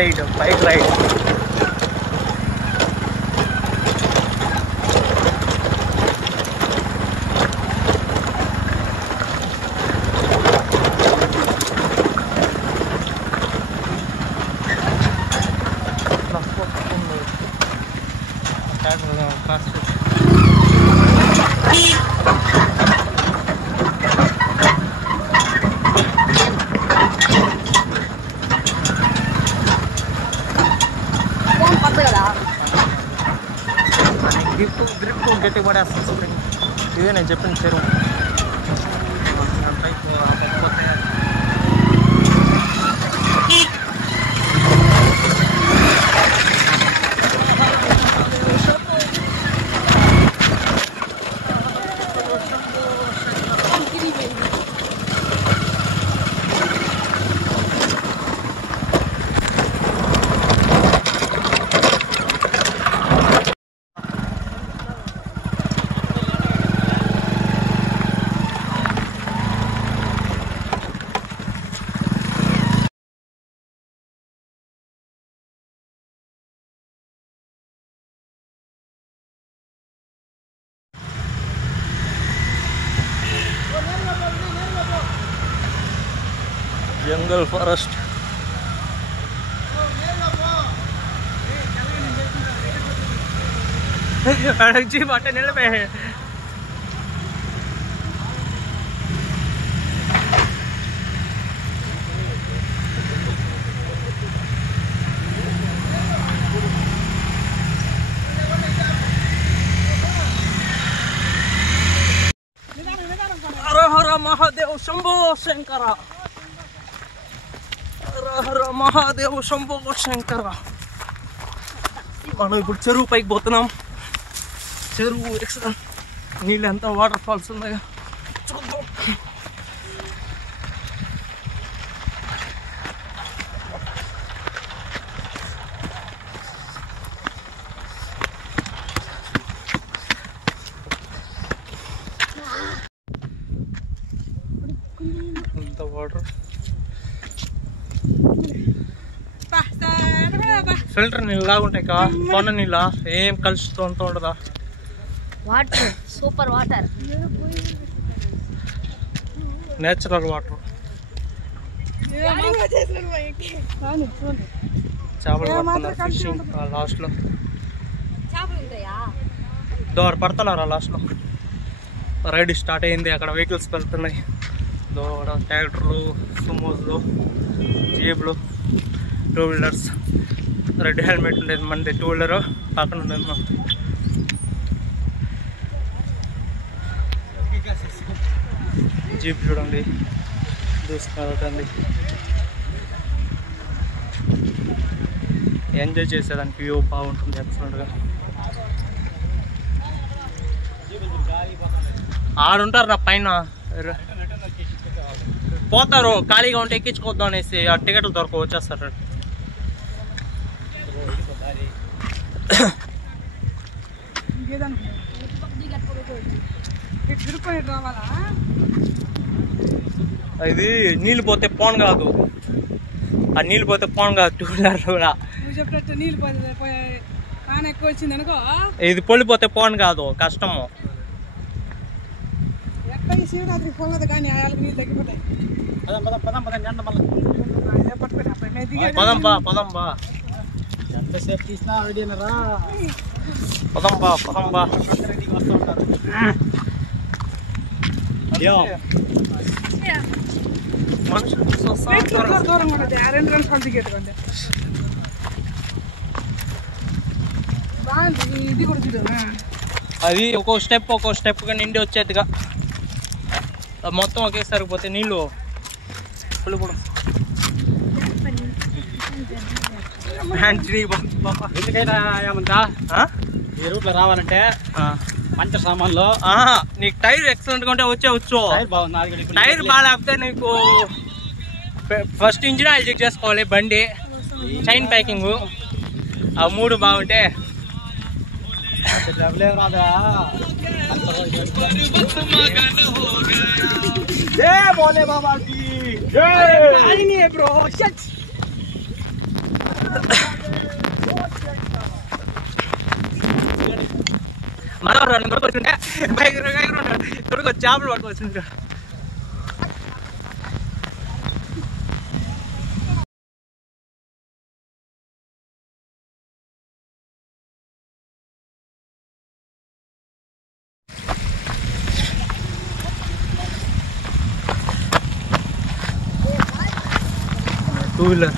Ride, bike ride. Grip గట్టి పడేస్తుంది spring. ఇదే నేను చెప్పిన చెరువు. जंगल फॉरेस्ट जी बाटे नेल पे है. हर हर महादेव शंभो शंकरा. హర మహాదేవ శంభో శంకర. మనం ఇప్పుడు చెరువు పైకి పోతున్నాం. చెరువు ఎక్సలెంట్, నీళ్ళు ఎంత వాటర్ ఫాల్స్ ఉన్నాయో చూద్దాం. ఎంత వాటర్. ఫిల్టర్ నీళ్ళు లాగుంటాయి కా, కొన్న నీళ్ళ ఏం కలుషితం అంతా ఉండదా. Water super water, natural water. చేపలు పడుతున్నారు, ఫిషింగ్ లాస్ట్ లో. దోర పడుతున్నారు లాస్ట్ లో. రైడ్ స్టార్ట్ అయింది. అక్కడ వెహికల్స్ వెళ్తున్నాయి. దోర ట్రాక్టర్లు, సుమోస్లు, జీప్లు, టూ వీలర్స్. రెడ్ హెల్మెట్ ఉండేది మనది, టూ వీలర్ పక్కన ఉండేది మనం. జీప్ చూడండి దూసుకుంటుంది. ఎంజాయ్ చేసేదానికి వ్యూ బాగుంటుంది ఎక్సలెంట్గా. ఆడుంటారు నా పైన, పోతారు ఖాళీగా ఉంటే ఎక్కించుకోద్దాం అనేసి. ఆ టికెట్లు దొరక వచ్చేస్తారు. ఇది నీళ్ళు పోతే పోన్ కాదు, ఆ నీళ్ళు పోతే పోన్ కాదు. టూ వీలర్ కూడా ఇది పొలిపోతే పోన్ కాదు, కష్టము. పదంబా పదంబా ఎంతసేపు తీసినా రెడీనరా. పదంబా పదంబా. అది ఒక్కో స్టెప్ గా నిండి వచ్చేట్టుగా మొత్తం ఒకేసారి పోతే నీళ్ళు ఫుల్ కూడా. ఎందుకైనా ఏమంటా ఈ రూట్ లో రావాలంటే పంచ సామాన్లు. నీకు టైర్ ఎక్సలెంట్ గా ఉంటే వచ్చేవచ్చు. టైర్ బాగాలేకపోతే నీకు ఫస్ట్ ఇంజిన్ ఆయిల్ చెక్ చేసుకోవాలి, బండి, చైన్ ప్యాకింగ్, ఆ మూడు బాగుంటే రాదా. बोले बाबा की जय। ब्रो మనవరాలు కొడుకొచ్చుంటే కొడుకు చేపలు పట్టుకొచ్చుంటాడు. Two wheeler